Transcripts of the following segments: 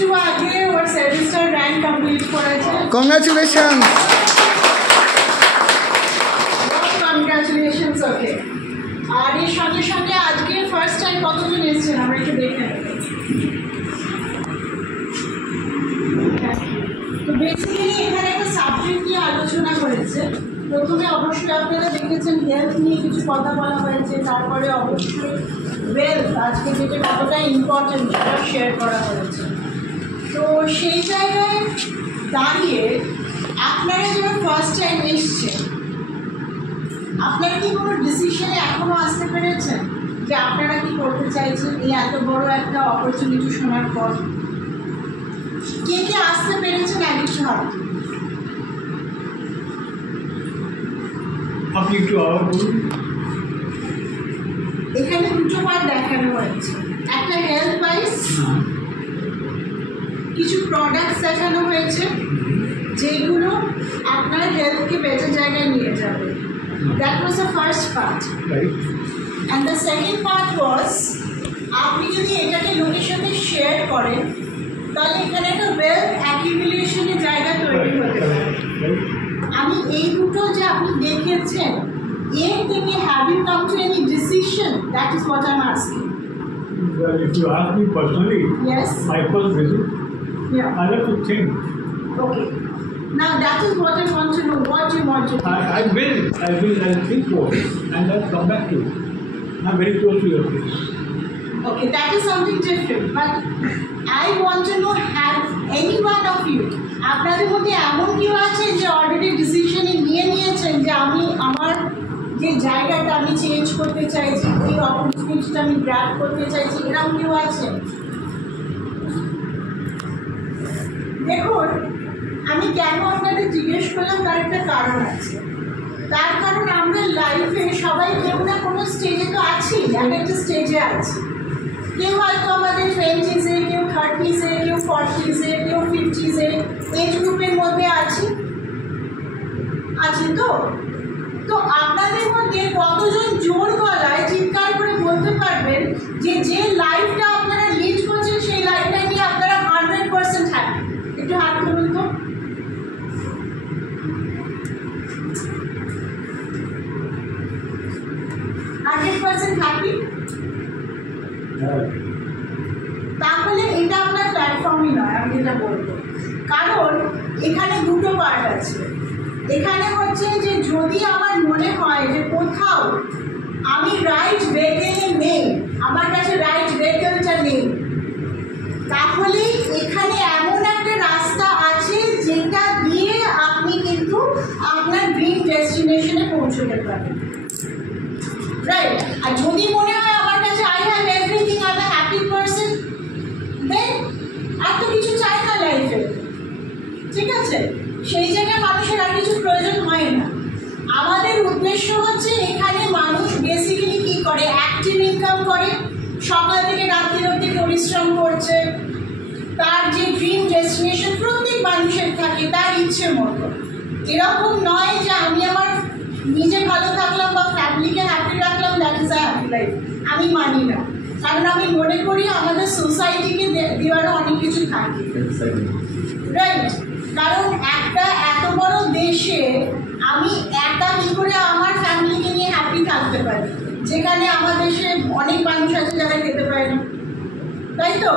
একটু আগে ওর semester rank complete করেছে। কংগ্রাচুলেশনস। কংগ্রাচুলেশনস ওকে। আর এর সঙ্গে সঙ্গে আজকে ফার্স্ট টাইম কতজন এসেছেন আমরা একটু দেখে নেব। তো বেসিক্যালি এখানে একটা সাবজেক্ট নিয়ে আলোচনা হয়েছে। প্রথমে অবশ্যই আপনারা দেখেছেন হেলথ নিয়ে কিছু কথা বলা হয়েছে, তারপরে অবশ্যই ওয়েলথ আজকে যেটা কতটা ইম্পর্টেন্ট সেটা শেয়ার করা হয়েছে। তো সেই জায়গায় দাঁড়িয়ে আপনারা যারা ফার্স্ট টাইম এসছেন, আপনারা কি কোনো ডিসিশনে এখনও আসতে পেরেছেন যে আপনারা কি করতে চাইছেন এই এত বড় একটা অপরচুনিটি শোনার পর? কে কে আসতে পেরেছেন একটু হাত? আপনি একটু আবার বলুন। এখানে দুটো পার্ট দেখানো হয়েছে, একটা হেলথ ওয়াইজ কিছু প্রোডাক্টস দেখানো হয়েছে যেগুলো আপনার হেলথকে বেটার জায়গায় নিয়ে যাবে। That was the first part. And the second part ওয়াজ আপনি যদি এটাকে লোকের সাথে শেয়ার করেন তাহলে এখানে একটা ওয়েলথ অ্যাকিউমুলেশনের জায়গা তৈরি হতে পারে। আমি এই দুটো যে আপনি দেখেছেন এর থেকে have you come to any decision? That is what I am asking. Well, if you ask me personally, Yes. my first visit, Yeah. I have to think. Okay. Now that is what I want to know. What you want to do? I'll think for it, and I'll come back to you. I'm very close to your place. Okay, that is something different. But I want to know, have any one of you, আপনাদের মধ্যে এমন কেউ আছে যে already ডিসিশনে নিয়ে নিয়েছেন যে আমি আমার যে জায়গাটা আমি চেঞ্জ করতে চাইছি, এই অপরচুনিটিটা আমি গ্র্যাব করতে চাইছি, এরকম কেউ আছে? দেখুন, আমি কেন আপনাদের জিজ্ঞেস করলাম তার একটা কারণ আছে। তার কারণ আমরা লাইফে সবাই কেউ না কোনো স্টেজে তো আছি, এক একটা স্টেজে আছি। কেউ হয়তো আমাদের 20s-এ, কেউ 30s-এ, কেউ 40s-এ, কেউ 50s-এ এজ গ্রুপের মধ্যে আছি তো। তো আপনাদের মধ্যে কতজন জোর গলায় চিৎকার করে বলতে পারবেন যে যে লাইফটা আপনারা লিড করছেন সেই লাইফটা নিয়ে আপনারা 100% হ্যাপি? একটু হাত তুলুন তো। হ্যাপি? তাহলে এটা আপনার প্ল্যাটফর্মই নয়, আমি যেটা বলবো। কারণ এখানে দুটো পার্ট আছে। এখানে হচ্ছে যে যদি আমার মনে হয় যে কোথাও আমি রাইট ভেহিকেলে নেই, আমার কাছে রাইট ভেহিকেলটা নেই, তাহলে এখানে এমন একটা রাস্তা আছে যেটা দিয়ে আপনি কিন্তু আপনার ড্রিম ডেস্টিনেশনে পৌঁছতে পারেন, রাইট? আর যদি মনে হয় আমার কাছে I have everything, I am a happy person, then আর তো কিছু চাই না লাইফে, ঠিক আছে? সেই জায়গায় মানুষের আর কিছু প্রয়োজন হয় না। আমাদের উদ্দেশ্য হচ্ছে এখানে মানুষ বেসিক্যালি কী করে, অ্যাক্টিভ ইনকাম করে, সকাল থেকে রাত্রি অবধি পরিশ্রম করছে, তার যে ড্রিম ডেস্টিনেশন প্রত্যেক মানুষের থাকে তার ইচ্ছে মতো। এরকম নয় যে আমি আমার নিজে ভালো থাকলাম বা ফ্যামিলিকে হ্যাপি রাখলাম, that is a happy life. আমি মানি না, কারণ আমি মনে করি আমাদের সোসাইটিকে দেওয়ারও অনেক কিছু থাকে, রাইট? কারণ একটা এত বড় দেশে আমি একা কী করে আমার ফ্যামিলিকে নিয়ে হ্যাপি থাকতে পারি, যেখানে আমার দেশে অনেক মানুষ আছে যারা খেতে পারে না, তাই তো?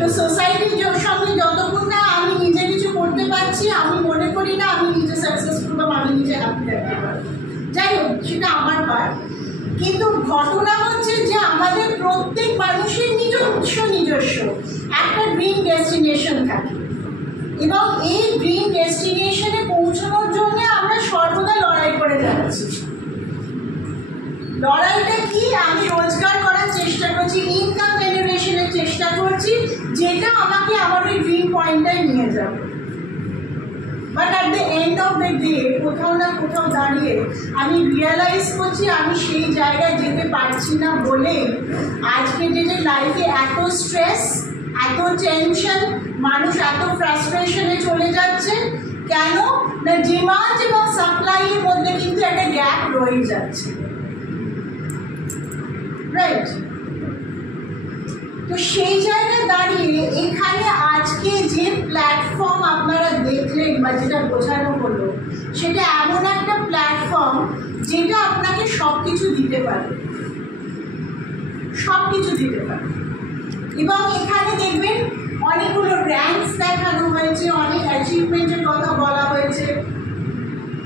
তো সোসাইটির সঙ্গে যতক্ষণ না আমি নিজে কিছু করতে পারছি, আমি মনে করি না আমি নিজে সাকসেসফুল বা আমি নিজে হ্যাপি থাকতে পারি। যাই হোক, সেটা আমার পার্ট। কিন্তু ঘটনা হচ্ছে যে আমাদের প্রত্যেক মানুষের নিজস্ব একটা ড্রিম ডেস্টিনেশন থাকে, এবং এই ড্রিম ডেস্টিনেশনে পৌঁছানোর জন্য আমরা সর্বদা লড়াই করে যাচ্ছি। লড়াইটা কি? আমি রোজগার করার চেষ্টা করছি, ইনকাম জেনারেশনের চেষ্টা করছি, যেটা আমাকে আমার ওই ড্রিম পয়েন্টটায় নিয়ে যাবে। But at the end of the day কোথাও না কোথাও দাঁড়িয়ে আমি রিয়েলাইজ করছি আমি সেই জায়গায় যেতে পারছি না বলে আজকে যে লাইফে এত স্ট্রেস, এত টেনশন, মানুষ এত ফ্রাস্ট্রেশনে চলে যাচ্ছে। কেন না? ডিমান্ড এবং সাপ্লাইয়ের মধ্যে কিন্তু একটা গ্যাপ রয়ে যাচ্ছে, রাইট? তো সেই জায়গায় দাঁড়িয়ে এখানে আজকে যেটা আপনাকে সব কিছু দিতে পারে, সব কিছু দিতে পারে। এবং এখানে দেখবেন অনেকগুলো র্যাঙ্কস দেখানো হয়েছে, অনেক অ্যাচিভমেন্টের কথা বলা হয়েছে।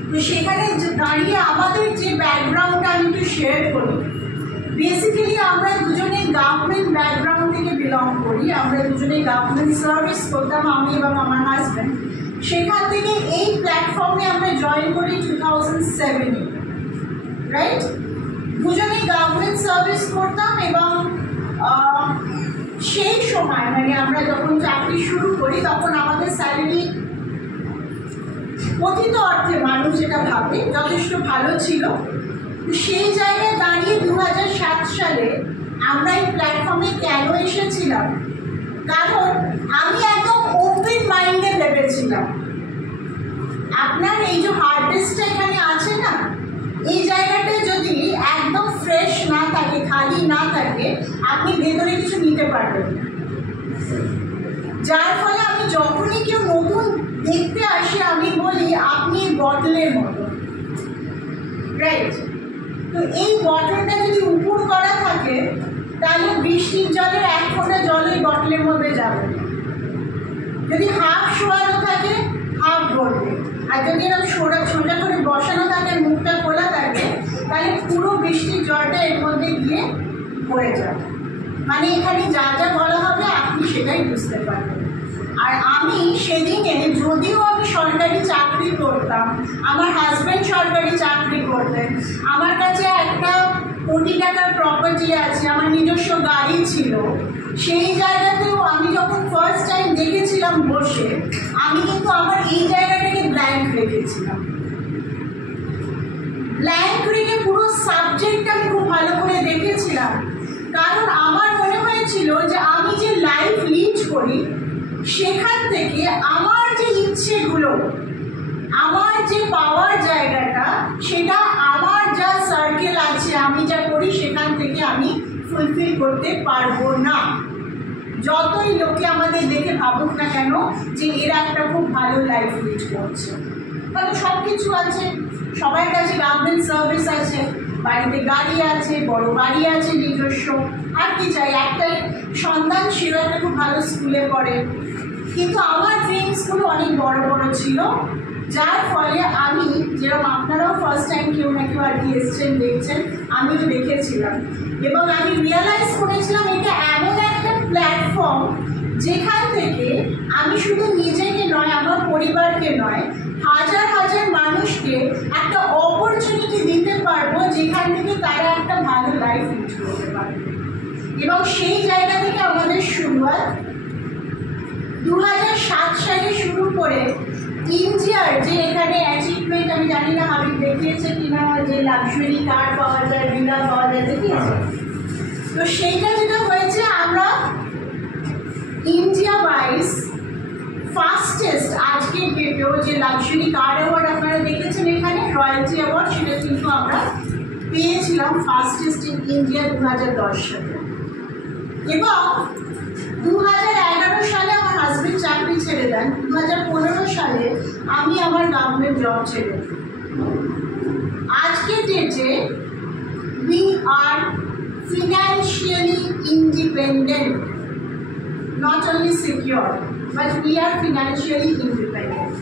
তো সেখানে দাঁড়িয়ে আমাদের যে ব্যাকগ্রাউন্ডটা আমি একটু শেয়ার করি। বেসিক্যালি আমরা দুজনেই গভর্নমেন্ট ব্যাকগ্রাউন্ড থেকে বিলং করি, আমরা দুজনেই গভর্নমেন্ট সার্ভিস করতাম, আমি এবং আমার হাজব্যান্ড। সেখান থেকে এই প্ল্যাটফর্মে আমরা জয়েন করি 2007-এ, রাইট? দুজনেই গভর্নমেন্ট সার্ভিস করতাম এবং সেই সময় মানে আমরা যখন চাকরি শুরু করি তখন আমাদের স্যালারি কথিত অর্থে মানুষ যেটা ভাবে যথেষ্ট ভালো ছিল। সেই জায়গায় দাঁড়িয়ে 2007 সালে আমরা এই প্ল্যাটফর্মে কেন এসেছিলাম, কারণ আমি একদম ওপেন মাইন্ডে ভেবেছিলাম আপনার এই যে হার্ড ডিস্কটা এখানে আছে না, এই জায়গাটা যদি একদম ফ্রেশ না থাকে, খালি না থাকে, আপনি ভেতরে কিছু নিতে পারবেন না। যার ফলে আমি যখনই কেউ নতুন দেখতে আসে আমি বলি আপনি বটলের মতো, রাইট? তো এই বটলটা যদি উপর করা থাকে তাহলে বৃষ্টির জলের এক ফোঁটা জল ওই বটলের মধ্যে যাবে, যদি হাফ শোয়ানো থাকে হাফ ভরবে, আর যদি এরকম সোজা করে বসানো থাকে, মুখটা খোলা থাকে, তাহলে পুরো বৃষ্টির জলটা এর মধ্যে গিয়ে পড়ে যাবে। মানে এখানে যা যা বলা হবে আপনি সেটাই বুঝতে পারবেন। আর আমি সেদিনে যদিও আমি সরকারি চাকরি করতাম, আমার হাজব্যান্ড সরকারি চাকরি করতেন, আমার কাছে একটা কোটি টাকার প্রপার্টি আছে, আমার নিজস্ব গাড়ি ছিল, সেই জায়গাতেও আমি যখন ফার্স্ট টাইম দেখেছিলাম বসে, আমি কিন্তু আমার এই জায়গাটাকে ব্ল্যাঙ্ক রেখেছিলাম। ব্ল্যাঙ্ক রেখে পুরো সাবজেক্টটা আমি খুব ভালো করে দেখেছিলাম, কারণ আমার মনে হয়েছিল যে আমি যে লাইফ লিড করি সেখান থেকে আমার যে ইচ্ছেগুলো, আমার যে পাওয়ার জায়গাটা, সেটা আমার যা সার্কেল আছে, আমি যা করি সেখান থেকে আমি ফুলফিল করতে পারবো না। যতই লোকে আমাদের দেখে ভাবুক না কেন যে এরা একটা খুব ভালো লাইফ লিড করছে, কারণ সব কিছু আছে, সবার কাছে গভর্নমেন্ট সার্ভিস আছে, বাড়িতে গাড়ি আছে, বড় বাড়ি আছে নিজস্ব, আর কি চাই? একটা সন্তান ছিল, একটা খুব ভালো স্কুলে পড়ে। কিন্তু আমার ড্রিমসগুলো অনেক বড় বড় ছিল, যার ফলে আমি, যেরকম আপনারাও ফার্স্ট টাইম কেউ না কেউ আর কি এসছেন দেখছেন, আমিও দেখেছিলাম এবং আমি রিয়েলাইজ করেছিলাম এটা এমন একটা প্ল্যাটফর্ম যেখান থেকে আমি শুধু নিজেকে নয়, আমার পরিবারকে নয়, হাজার হাজার মানুষকে একটা অপরচুনিটি দিতে পারবো যেখান থেকে তারা একটা ভালো লাইফ লিড করতে পারবে। এবং সেই জায়গা থেকে আমাদের শুরুয়াত 2007 সালে শুরু করে ইন্ডিয়ার যে এখানে অ্যাচিভমেন্ট, আমি জানি না হাবিব দেখিয়েছে কিনা, যে লাক্সারি কার পাওয়া যায়, ভিলা পাওয়া যায়, দেখিয়েছে। তো সেইটা যেটা হয়েছে, আমরা ইন্ডিয়া ওয়াইজ ফাস্টেস্ট আজকে ডেটেও যে লাক্সারি কার অ্যাওয়ার্ড আপনারা দেখেছেন এখানে, রয়্যালটি অ্যাওয়ার্ড, সেটা কিন্তু আমরা পেয়েছিলাম ফাস্টেস্ট ইন ইন্ডিয়া 2010 সালে। এবং 2011 সালে আমার হাজব্যান্ড চাকরি ছেড়ে দেন, 2015 সালে আমি আমার গভর্নমেন্ট জব ছেড়ে দিই। আজকে ডেটে we are financially independent, not only secure but we are financially independent।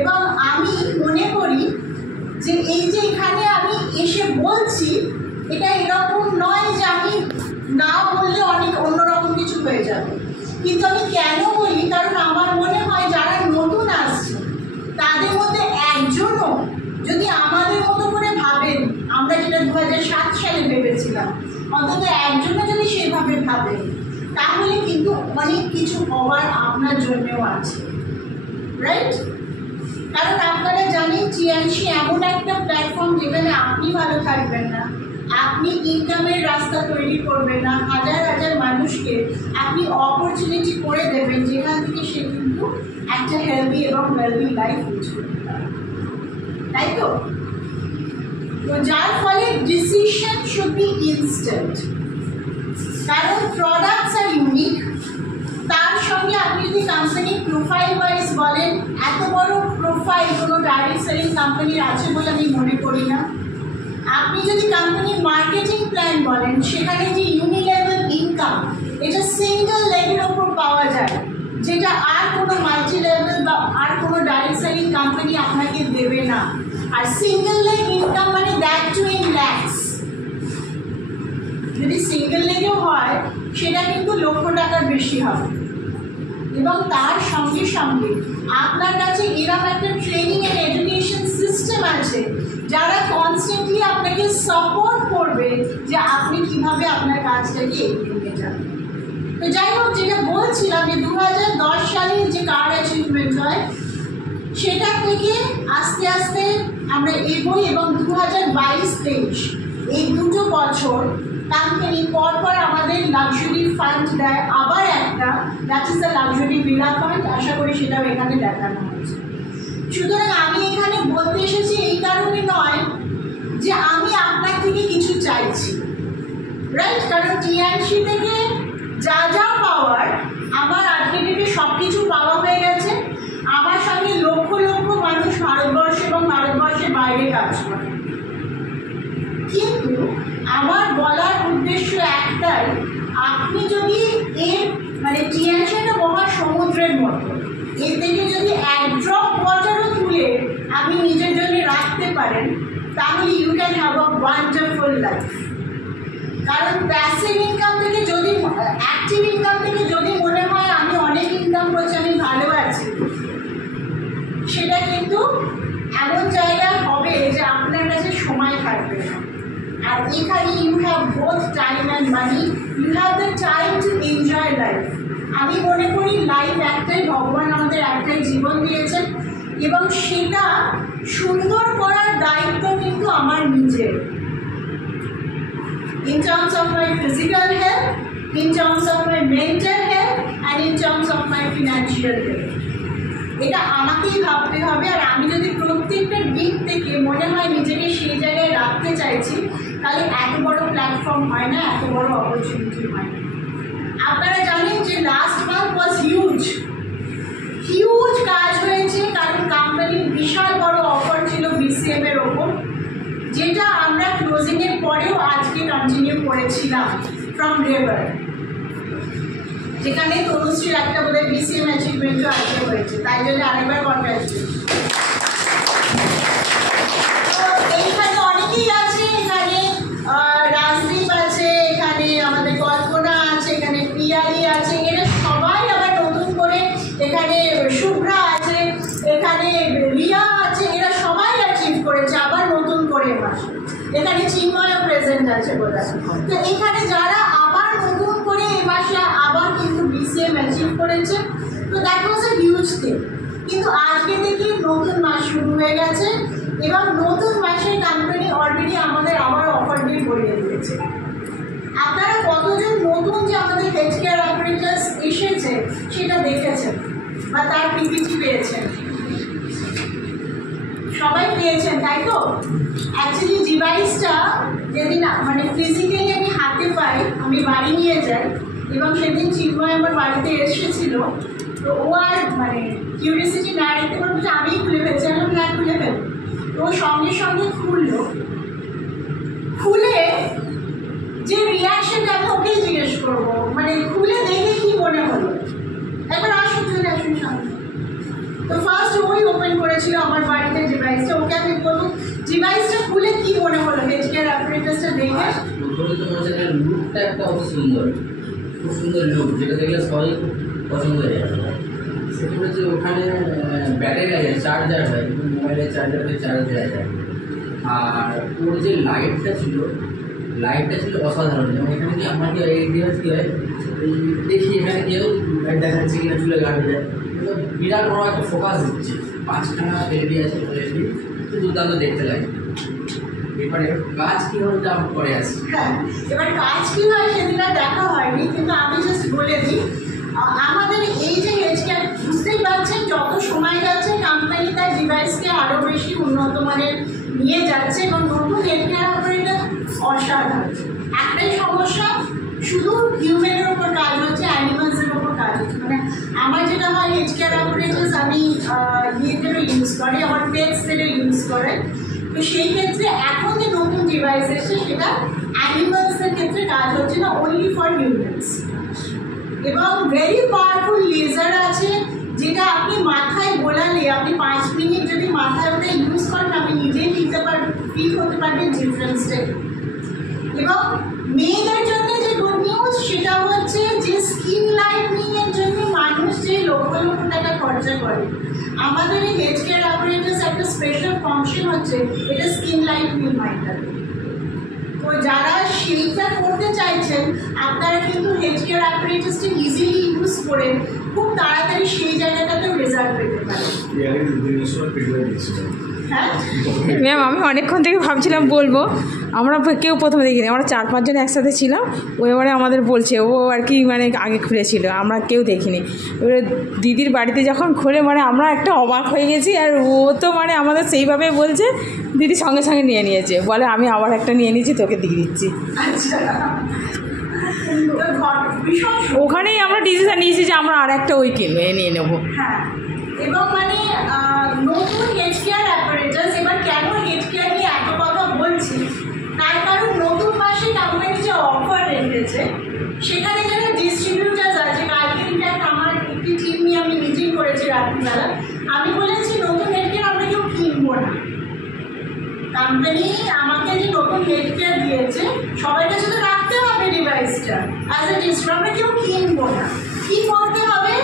এবং আমি মনে করি যে এই যে এখানে আমি এসে বলছি, এটা এরকম নয় যে আমি না বললে অনেক অন্যরকম কিছু হয়ে যাবে, কিন্তু আমি কেন বলি, কারণ আমার মনে হয় যারা নতুন আসছে তাদের মধ্যে একজনও যদি আমাদের মতো করে ভাবেন, আমরা যেটা 2007 সালে ভেবেছিলাম, অন্তত একজনও যদি সেভাবে ভাবেন, তাহলে কিন্তু অনেক কিছু হওয়ার আপনার জন্যও আছে, রাইট? কারণ আপনারা জানেন টিএনসি এমন একটা প্ল্যাটফর্ম যেখানে আপনি ভালো থাকবেন না, আপনি ইনকামের রাস্তা তৈরি করবেন না, হাজার হাজার মানুষকে আপনি অপরচুনিটি করে দেবেন যেখান থেকে সে কিন্তু একটা হেলদি এবং ওয়েলদি লাইফ লিড করতে পারে, তাই তো? তো যার ফলে ডিসিশন শুড বি ইনস্ট্যান্ট, কারণ প্রোডাক্টস আর ইউনিক। তার সঙ্গে আপনি যদি কোম্পানি প্রোফাইল ওয়াইজ বলেন, এত বড় প্রোফাইল কোনো ডাইরেক্ট সেলিং কোম্পানির আছে বলে আমি মনে করি না। আপনি যদি কোম্পানির মার্কেটিং প্ল্যান বলেন, সেখানে যে ইউনিলেভেল ইনকাম, এটা সিঙ্গেল লেগের ওপর পাওয়া যায়, যেটা আর কোনো মাল্টি লেভেল বা আর কোনো ডাইরেক্ট সেলিং কোম্পানি আপনাকে দেবে না। আর সিঙ্গেল লেগ ইনকাম মানে দ্যাট টু ইন ল্যাক্স। যদি সিঙ্গেল লেগেও হয় সেটা কিন্তু লক্ষ টাকার বেশি হবে। এবং তার সঙ্গে সঙ্গে আপনার কাছে এরকম একটা ট্রেনিং অ্যান্ড এডুকেশন সিস্টেম আছে যারা কনস্ট্যান্টলি আপনাকে সাপোর্ট করবে যে আপনি কিভাবে আপনার কাজটাকে এগিয়ে নিয়ে যাবেন। তো যাই হোক, যেটা বলছিলাম যে 2010 সালের যে কার্ড অ্যাচিভমেন্ট হয় সেটা থেকে আস্তে আস্তে আমরা এগোই এবং 2022-23 এই দুটো বছর কোম্পানি পরপর আমাদের লাক্সারি ফান্ড দেয়, আবার একটা, that is the luxury villa fund. আশা করি সেটাও এখানে দেখানো হয়েছে। সুতরাং আমি এখানে বলতে এসেছি এই কারণে নয় যে আমি আপনার থেকে কিছু চাইছি, রাইট? কারণ টিএনসি থেকে যা যা পাওয়ার আমার আজকে থেকে সব কিছু পাওয়া হয়ে গেছে। আমার সঙ্গে লক্ষ লক্ষ মানুষ ভারতবর্ষ এবং ভারতবর্ষের বাইরে কাজ করে। কিন্তু আমার বলার উদ্দেশ্য একটাই, আপনি যদি এর মানে টিএনসিটা মহা সমুদ্রের মতো, এর থেকে যদি এক ড্রপ ওয়াটারও তুলে আপনি নিজের জন্য রাখতে পারেন, তাহলে you can have a wonderful life. কারণ প্যাসিভ ইনকাম থেকে যদি, অ্যাক্টিভ ইনকাম থেকে যদি মনে হয় আমি অনেক ইনকাম করছি, আমি ভালো আছি, সেটা কিন্তু এমন জায়গায় হবে যে আপনার কাছে সময় থাকবে না। আর এখানে you have both time and money, you have the time to enjoy life. আমি মনে করি লাইফ একটাই, ভগবান আমাদের একটাই জীবন দিয়েছেন এবং সেটা সুন্দর করার দায়িত্ব কিন্তু আমার নিজের। In terms of my physical health, in terms of my mental health, and in terms of my financial health. এটা আমাকেই ভাবতে হবে। আর আমি যদি প্রত্যেকটা দিক থেকে মনে হয় নিজেকে সেই জায়গায় রাখতে চাইছি, তাহলে এত বড় প্ল্যাটফর্ম হয় না, এত বড় অপরচুনিটি হয় না। আপনারা জানেন যে লাস্ট মান্থ ওয়াজ হিউজ কাজ হয়েছে, কারণ কোম্পানির বিশাল বড় অফার ছিল BCM এর ওপর, যেটা আমরা ক্লোজিংয়ের পরেও আজকে কন্টিনিউ করেছিলাম ফ্রম রেভার, যেখানে তনুশ্রীর একটা বোধহয় BCM অ্যাচিভমেন্টও আজকে হয়েছে, তাই জন্য আরেকবার কনগ্রাচুলেশন। তো এইখানে অনেকেই আছে, এখানে রাজদীপ আছে, এখানে আমাদের কল্পনা আছে, এখানে পিয়ালি আছে, এরা সবাই আবার নতুন করে, এখানে শুভ্রা আছে, এখানে রিয়া আছে, এরা সবাই অ্যাচিভ করেছে আবার নতুন করে মাসে। এখানে চিন্ময় প্রেজেন্ট আছে বোধহয়। তো এখানে যারা আবার নতুন করে এ মাসে আবার কিন্তু BCM অ্যাচিভ করেছে, তো that was a huge thing. কিন্তু আজকে থেকে নতুন মাস শুরু হয়ে গেছে এবং নতুন মাসে কোম্পানি অলরেডি আমাদের আবার অফার দিয়ে ভরিয়ে দিয়েছে। আপনারা কতজন নতুন যে আমাদের হেলথ কেয়ার অপারেটার্স এসেছে সেটা দেখেছেন বা তার পিপিটি পেয়েছেন? সবাই পেয়েছেন, তাই তো? অ্যাকচুয়ালি ডিভাইসটা যেদিন মানে ফিজিক্যালি আমি হাতে পাই, আমি বাড়ি নিয়ে যাই এবং সেদিন চিন্ময় আমার বাড়িতে এসেছিল, তো ও আর মানে কিউরিয়াসিটি না রেখে বলবো যে আমিই খুলে ফেলছি, আমি না খুলে ফেলব। তো ও সঙ্গে সঙ্গে খুললো, খুলে যে রিয়াকশনটা আমি ওকেই জিজ্ঞেস করবো, মানে খুলে দেখে কি মনে হলো, একবার আসুন, চলে আসুন সামনে। তো ফার্স্ট ওই ওপেন করেছিল আমার বাড়িতে ডিভাইসটা, ওকে আমি বলবো ডিভাইসটা খুলে কি মনে হলো হেলথ কেয়ার অপারেটার্সটা দেখে? লুকটা একটা অত সুন্দর, খুব সুন্দর লুক, যেটা দেখলে সবাই খুব পছন্দ হয়ে যাবে। সেটা হচ্ছে ওখানে ব্যাটারি আছে, চার্জার হয়, মোবাইলের চার্জারকে চার্জ দেওয়া যায়। আর ওর যে লাইটটা ছিল অসাধারণ। যেমন এখানে কি আমাকে এই ডিভাইস কী হয় দেখি, এখানে কেউ লাইট দেখাচ্ছে কিনা চুলে গাড়ি যায়, বিরাট বড় একটা ফোকাস দিচ্ছে, 5খানা এলইডি আছে, এলইডি দুর্দান্ত দেখতে লাগে। এবারে কাজ কীভাবে আমার পরে আছে। হ্যাঁ, এবার কাজ কী হয় সেদিন আর দেখা হয়নি, কিন্তু আমি জাস্ট বলে দিই, আমাদের এই যে হেলথ কেয়ার বুঝতেই পারছেন যত সময় যাচ্ছে কোম্পানি তার ডিভাইসকে আরও বেশি উন্নত মানের নিয়ে যাচ্ছে এবং নতুন হেলথ কেয়ার অপারেটর অসাধারণ। একটাই সমস্যা, শুধু হিউম্যানের ওপর কাজ হচ্ছে, অ্যানিমালসের ওপর কাজ হচ্ছে। মানে আমার যেটা হয় হেলথ কেয়ার অপারেটার্স আমি ইয়েদেরও ইউজ করে, আমার পেটসদেরও ইউজ করে। তো সেই ক্ষেত্রে এখন যে নতুন ডিভাইস এসছে, সেটা অ্যানিমালসের ক্ষেত্রে কাজ হচ্ছে না, অনলি ফর হিউম্যানস। এবং ভেরি পাওয়ারফুল লেজার আছে, যেটা আপনি মাথায় বোলালে আপনি 5 মিনিট যদি মাথায় ওটা ইউজ করেন, আপনি নিজেই ফিল করতে পারবেন ডিফারেন্সটা। এবং মেয়েদের জন্য যে গুড নিউজ সেটা হচ্ছে যে স্কিন লাইটনিং এর জন্য মানুষ যে লক্ষ লক্ষ টাকা খরচা করে, আমাদের এই হেলথ কেয়ার অপারেটরস একটা স্পেশাল ফাংশন হচ্ছে এটা স্কিন লাইটনিং মাইটার। তো যারা সেইটা করতে চাইছেন আপনারা কিন্তু হেলথ কেয়ার অপারেটরসটি ইজিলি ইউজ করে খুব তাড়াতাড়ি সেই জায়গাটাতেও রেজাল্ট পেতে পারেন। হ্যাঁ ম্যাম, আমি অনেকক্ষণ থেকে ভাবছিলাম বলবো, আমরা কেউ প্রথমে দেখিনি, আমরা 4-5 জন একসাথে ছিলাম। ও এবারে আমাদের বলছে, ও আর কি মানে আগে খুলেছিল, আমরা কেউ দেখিনি। এবারে দিদির বাড়িতে যখন খুলে মানে আমরা একটা অবাক হয়ে গেছি, আর ও তো মানে আমাদের সেইভাবে বলছে, দিদি সঙ্গে সঙ্গে নিয়ে নিয়েছে, বলে আমি আবার একটা নিয়ে নিয়েছি, তোকে দিয়ে দিচ্ছি। আচ্ছা, ভীষণ ওখানেই আমরা ডিসিশন নিয়েছি যে আমরা আর একটা ওই কিনে নিয়ে নেবো। হ্যাঁ, এবং মানে নতুন হেলথ কেয়ার অ্যাপারেটাস, এবার কেন হেলথ কেয়ার নিয়ে এত কথা বলছি, তার কারণ নতুন মাসে কোম্পানি যে অফার রেখেছে সেখানে যারা ডিস্ট্রিবিউটার্স আছে, কালকে ইনফ্যাক্ট আমার একটি টিম নিয়ে আমি মিটিং করেছি রাত্রিবেলা, আমি বলেছি নতুন হেলথ কেয়ার আমরা কেউ কিনবো না। কোম্পানি আমাকে যে নতুন হেলথ কেয়ার দিয়েছে সবার কাছে তো রাখতে হবে ডিভাইসটা, অ্যাজ এ ডিস্ট্রিবিউটার আমরা কেউ কিনবো না। কী করতে হবে,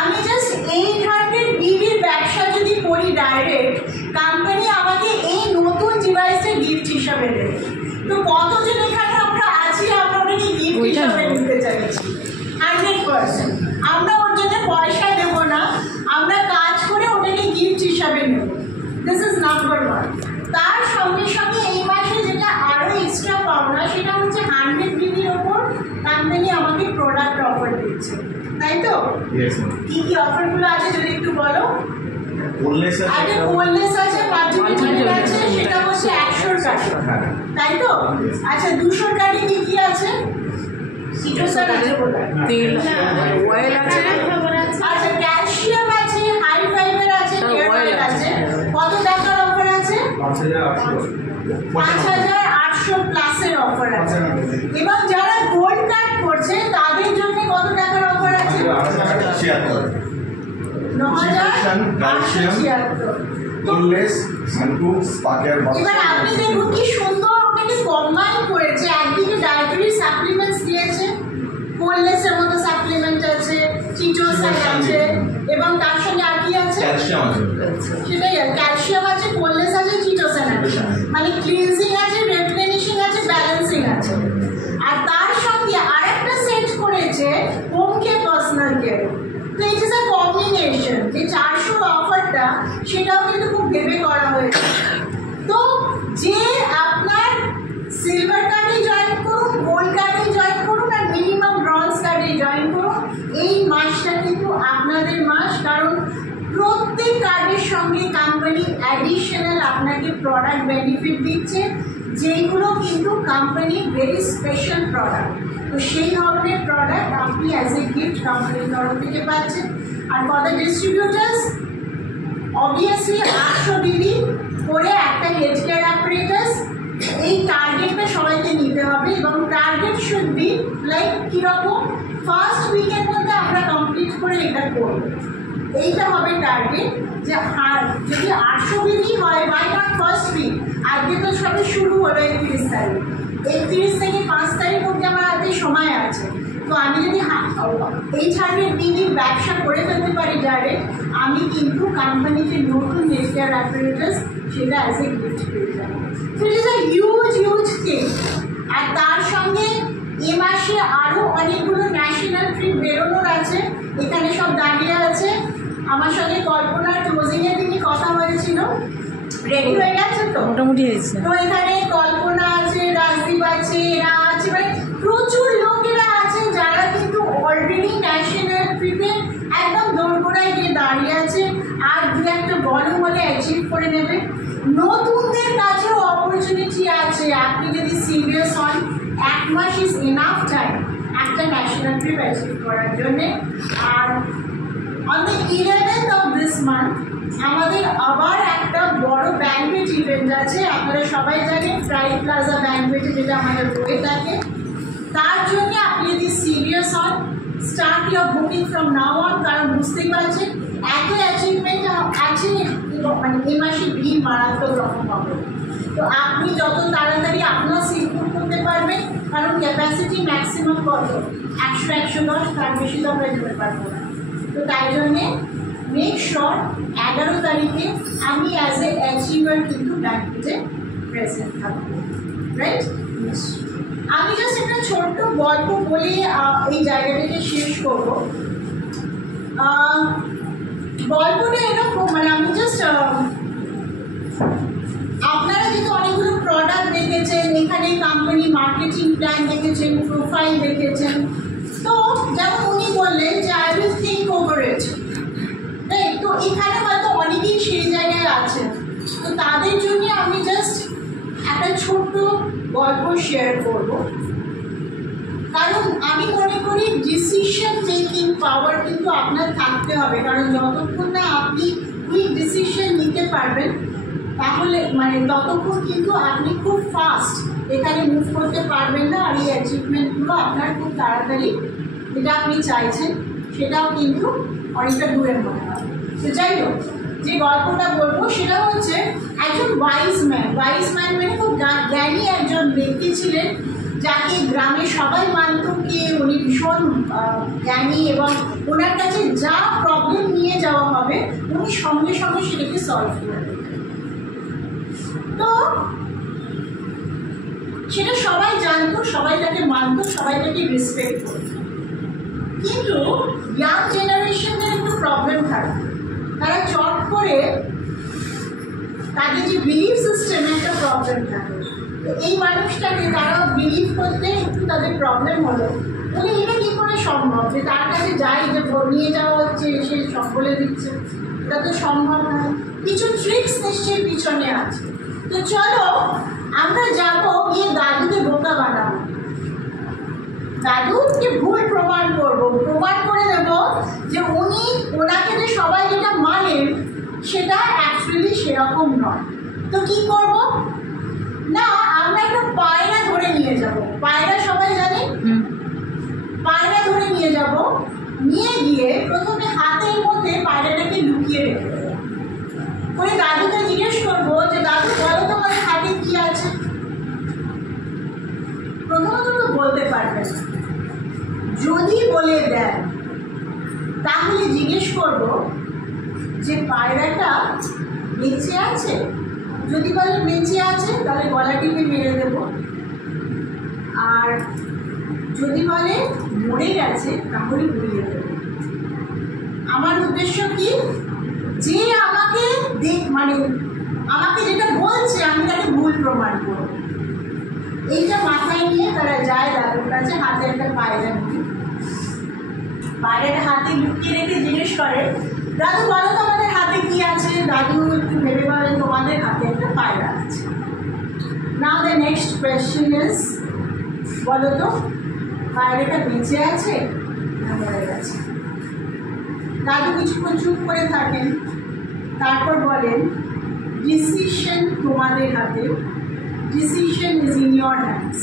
আমি জাস্ট 800 বিবির ব্যবসা যদি করি ডাইরেক্ট, কোম্পানি আমাকে এই নতুন ডিভাইসটা গিফট হিসাবে দেবে। তো কতজন এখানে আমরা আছি, আমরা ওটাকে গিফট হিসাবে নিতে চাইছি 100%। আমরা ওর জন্য পয়সা দেবো না, আমরা কাজ করে ওটাকে গিফট হিসাবে নেব। This is number 1। তার সঙ্গে সঙ্গে এই মাসে যেটা আরও এক্সট্রা পাওনা, সেটা হচ্ছে 100 বিবির ওপর কোম্পানি আমাকে প্রোডাক্ট অফার দিচ্ছে, তাই তো? কি কি অফারগুলো আছে যদি একটু বলো। আগে কোললেস আছে, মাল্টিভিটামিন আছে, সেটা হচ্ছে 100 টাকা, তাই তো? আচ্ছা, 200 টাকা কি কি আছে? সিটোসান আছে, তেল অয়েল আছে, আচ্ছা ক্যালসিয়াম আছে, হাই ফাইবার আছে, অয়েল আছে। কত টাকার অফার আছে? 5800 প্লাসের অফার আছে। এবং যারা গোল্ড কার্ড করছে তাদের জন্য কত টাকার অফার আছে? 9876। এবার আপনি দেখুন কি সুন্দর ওটাকে কম্বাইন করেছে, একদিকে ডায়েটারি সাপ্লিমেন্টস দিয়েছে, কোললেসের মতো সাপ্লিমেন্ট আছে, চিটোসান আছে, এবং তার সঙ্গে আর কি আছে? সেটাই, ক্যালসিয়াম আছে, কোললেস আছে, চিটোসান আছে, মানে ক্লিনজিং আছে, রিপ্লেনিশিং আছে, ব্যালেন্সিং আছে। আর তার সঙ্গে আরেকটা সেট করেছে হোম কেয়ার, পার্সোনাল কেয়ার। তো ইট ইজ আ কম্বিনেশন, যে 400 অফারটা সেটাও কিন্তু খুব ভেবে করা হয়েছে। তো যে আপনার সিলভার কার্ডে জয়েন করুন, গোল্ড কার্ডে জয়েন করুন, আর মিনিমাম ব্রঞ্জ কার্ডে জয়েন করুন, এই মাসটা কিন্তু আপনাদের মাস। কারণ প্রত্যেক কার্ডের সঙ্গে কোম্পানি অ্যাডিশনাল আপনাকে প্রোডাক্ট বেনিফিট দিচ্ছে, যেইগুলো কিন্তু কোম্পানি ভেরি স্পেশাল প্রোডাক্ট। তো সেই ধরনের প্রোডাক্ট আপনি অ্যাজ এ গিফট কোম্পানির তরফ থেকে পাচ্ছেন। আর ফর দ্য ডিস্ট্রিবিউটার্স, অবভিয়াসলি 800 বিবি করে একটা হেলথ কেয়ার অ্যাপারেটাস, এই টার্গেটটা সবাইকে নিতে হবে। এবং টার্গেট শুড বি লাইক কীরকম, ফার্স্ট উইকের মধ্যে আমরা কমপ্লিট করে এটা করব, এইটা হবে টার্গেট। যে যদি 800 বিবি হয়, বাই নট ফার্স্ট উইক? আজকে তো সবে শুরু হলো 31 তারিখ, 31 থেকে 5 তারিখ অবধি আমার হাতে সময় আছে। তো আমি যদি 800 বিবির ব্যবসা করে ফেলতে পারি ডাইরেক্ট, আমি কিন্তু কোম্পানিকে নতুন হেলথ কেয়ার অ্যাপারেটাস সেটা অ্যাজ এ গিফট পেয়ে যাবো। So it is a huge thing. আর তার সঙ্গে এ মাসে আরও অনেকগুলো ন্যাশনাল ট্রিপ বেরোনোর আছে, এখানে সব দাঁড়িয়ে আছে। আমার সঙ্গে কল্পনার ক্লোজিংয়ে তিনি কথা হয়েছিল, রেডি হয়ে গেছে তো? মোটামুটি হয়েছে। তো এখানে কল্পনা আছে, রাজদীপ আছে, এরা আছে, মানে প্রচুর লোকেরা আছে যারা কিন্তু অলরেডি ন্যাশনাল ট্রিপে একদম দোরগোড়ায় গিয়ে দাঁড়িয়ে আছে, আর দু একটা বড় বলে অ্যাচিভ করে নেবে। নতুনদের কাছেও অপরচুনিটি আছে, আপনি যদি সিরিয়াস হন, 1 মাস ইজ এনাফ টাইম একটা ন্যাশনাল ট্রিপ অ্যাচিভ করার জন্যে। আর on the 11th of this month আমাদের আবার একটা বড় ব্যাংকুয়েট ব্যাঙ্কুয়েট ইভেন্ট আছে, আপনারা সবাই জানেন প্রাইড প্লাজা ব্যাঙ্কুয়েটে যেটা আমাদের হয়ে থাকে। তার জন্য আপনি যদি সিরিয়াস হন, start your booking from now on, কারণ বুঝতেই পারছেন এত অ্যাচিভমেন্ট আছে, মানে এই মাসে ভিড় মারাত্মক রকম হবে। তো আপনি যত তাড়াতাড়ি আপনার সিট বুক করতে পারবেন, কারণ ক্যাপাসিটি ম্যাক্সিমাম কত 100-110, তার বেশি তো আমরা যেতে পারবো না। তো তাই জন্যে মেক শিওর 11 তারিখে আমি অ্যাজ এ অ্যাচিভার কিন্তু ব্যাঙ্কুয়েটে প্রেজেন্ট থাকবো, রাইট? আমি জাস্ট একটা ছোট্ট গল্প বলে এই জায়গাটাকে শেষ করব। গল্পটা এরকম, মানে আমি জাস্ট আপনারা যেহেতু অনেকগুলো প্রোডাক্ট দেখেছেন, এখানে কোম্পানি মার্কেটিং প্ল্যান দেখেছেন, প্রোফাইল দেখেছেন, তো যেমন উনি বললেন যে I will think over it, তাই তো এখানে হয়তো অনেকেই সেই জায়গায় আছেন। তো তাদের জন্য আমি জাস্ট একটা ছোট্ট গল্প শেয়ার করব, কারণ আমি মনে করি ডিসিশন মেকিং পাওয়ার কিন্তু আপনার থাকতে হবে, কারণ যতক্ষণ না আপনি কুইক ডিসিশন নিতে পারবেন তাহলে মানে ততক্ষণ কিন্তু আপনি খুব ফাস্ট এখানে মুভ করতে পারবেন না, আর এই অ্যাচিভমেন্টগুলো আপনার খুব তাড়াতাড়ি যেটা আপনি চাইছেন সেটাও কিন্তু অনেকটা দূরের মনে হয়। তো যাই হোক, যে গল্পটা বলবো সেটা হচ্ছে একজন ওয়াইজ ম্যান মানে খুব জ্ঞানী একজন ব্যক্তি ছিলেন, যাকে গ্রামে সবাই মানত কি উনি ভীষণ জ্ঞানী, এবং ওনার কাছে যা প্রবলেম নিয়ে যাওয়া হবে উনি সঙ্গে সঙ্গে সেটাকে সলভ করে দেবেন। তো সেটা সবাই জানতো, সবাই তাকে মানত, সবাই তাকে রেসপেক্ট করত। কিন্তু ইয়াং জেনারেশনের একটু প্রবলেম থাকে, তারা চট করে তাদের যে বিলিফ সিস্টেমে একটা প্রবলেম থাকে। তো এই মানুষটাকে তারা বিলিভ করতে একটু তাদের প্রবলেম হলো, বলে এটা কী করে সম্ভব যে তার কাছে যাই যে নিয়ে যাওয়া হচ্ছে সে সব বলে দিচ্ছে, এটা তো সম্ভব নয়, কিছু ট্রিক্স নিশ্চয়ই পিছনে আছে। তো চলো আমরা যাবো গিয়ে দাদুকে বোকা বানাবো, দাদুকে ভুল প্রমাণ করবো, প্রমাণ করে দেবো যে উনি ওনাকে যে সবাই যেটা মানেন সেটা অ্যাকচুয়ালি সেরকম নয়। তো কি করব না, আমরা একটা পায়রা ধরে নিয়ে যাব, পায়রা সবাই জানে, পায়রা ধরে নিয়ে যাব, নিয়ে গিয়ে প্রথমে হাতের মধ্যে পায়রাটাকে লুকিয়ে রেখে দেবো, করে দাদুকে জিজ্ঞেস করবো যে দাদু বলো তোমাদের হাতে কি আছে। প্রথমত তো বলতে পারবে না, যদি বলে দেন তাহলে জিজ্ঞেস করব যে পায়রাটা বেঁচে আছে, যদি বলে বেঁচে আছে তাহলে গলাটিকে মেরে দেব, আর যদি বলে মরে গেছে তাহলে উড়িয়ে দেব। আমার উদ্দেশ্য কি, যে আমাকে মানে আমাকে যেটা বলছে আমি তাকে ভুল প্রমাণ করব। এইটা মাথায় নিয়ে তারা যায় দাদুর কাছে, হাতে একটা পায়রা নিয়ে, পায়রাটা হাতে লুকিয়ে রেখে জিজ্ঞেস করে দাদু বলো তো আমাদের হাতে কি আছে। দাদু একটু ভেবে বলেন তোমাদের হাতে একটা পায়রা আছে। নাও দ্য নেক্সট কোয়েশ্চেন ইজ, বলো তো পায়রাটা বেঁচে আছে না মরে গেছে। দাদু কিছুক্ষণ চুপ করে থাকেন, তারপর বলেন ডিসিশন তোমাদের হাতে, decision is in your hands.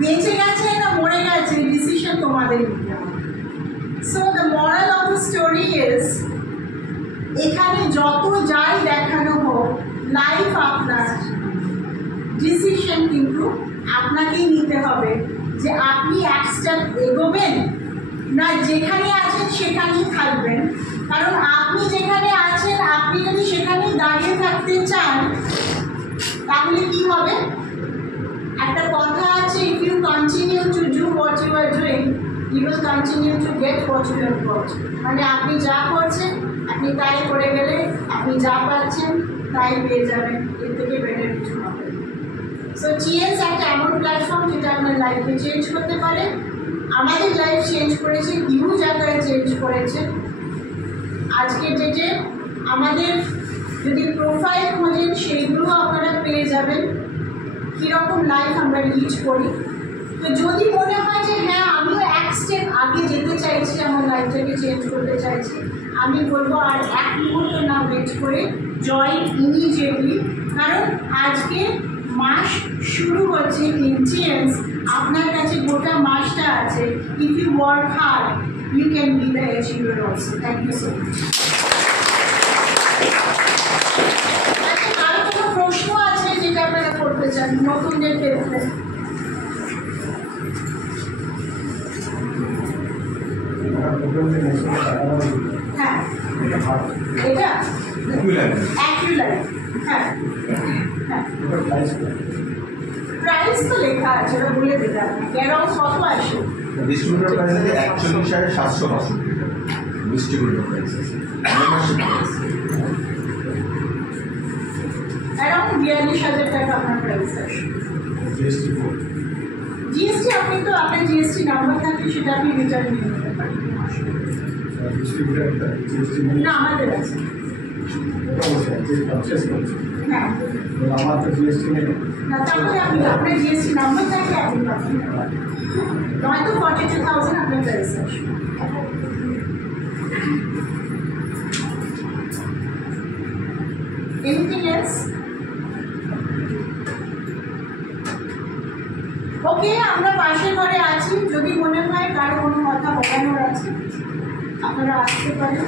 বেঁচে গেছে না মরে গেছে ডিসিশন তোমাদের নিতে হবে। So the moral of the story is, এখানে যত যাই দেখানো হোক লাইফ আপনার, ডিসিশন কিন্তু আপনাকেই নিতে হবে যে আপনি এক স্টেপ এগোবেন না যেখানে আছেন সেখানেই থাকবেন। কারণ আপনি যেখানে আছেন, আপনি যদি সেখানেই দাঁড়িয়ে থাকতে চান তাহলে কি হবে, একটা কথা আছে, if you continue to do what you are doing you will continue to get what you have got। মানে আপনি যা করছেন আপনি তাই করে গেলে আপনি যা পাচ্ছেন তাই পেয়ে যাবেন, এর থেকে বেটার কিছু হবে। সো চিএস একটা এমন প্ল্যাটফর্ম যেটা আপনার লাইফে চেঞ্জ করতে পারে। আমাদের লাইফ চেঞ্জ করেছে, হিউজ আকারে চেঞ্জ করেছে। আজকের ডেটে আমাদের যদি প্রোফাইল খোঁজেন সেইগুলো আপনারা পেয়ে যাবেন, কীরকম লাইফ আমরা লিড করি। তো যদি মনে হয় যে হ্যাঁ আমিও এক স্টেপ আগে যেতে চাইছি আমার লাইফটা প্রাইসটাকে চেঞ্জ করতে চাইছি। আমি বলবো আর এক মুহূর্ত না ওয়েট করে জয়েন ইমিডিয়েটলি, কারণ আজকে মাস শুরু হচ্ছে ইন চেঞ্জ। আপনার কাছে গোটা মাসটা আছে। If you work hard you can be the achiever also. Thank you so much. আচ্ছা, কারো কোনো প্রশ্ন আছে যেটা আপনারা করতে চান নতুনদের ক্ষেত্রে? হ্যাঁ, এটা অ্যাকুলাইট। হ্যাঁ হ্যাঁ, প্রাইস তো লেখা আছে, ওটা বলে দেবে আপনাকে। অ্যারাউন্ড কত আসে? ডিস্ট্রিবিউটর প্রাইস আছে 41,762 টাকা। ডিস্ট্রিবিউটর প্রাইস আছে অ্যারাউন্ড 42,000 টাকা আপনার প্রাইস আসে। জিএসটি আপনি তো আপনার জিএসটি নাম্বার থাকে, সেটা আপনি রিটার্ন নিয়ে নিতে পারেন। না, আমাদের আছে। হ্যাঁ, আমার তো জিএসটি নেই। না তাহলে আপনি আপনার জিএসটি নাম্বার থাকে আপনি পাবেন, নয়তো 42,000 আপনার প্রাইস আসে। Anything else? ওকে, আমরা পাশের ঘরে আছি। যদি মনে হয় কারো কোনো কথা বলানোর আছে আপনারা আসতে পারেন।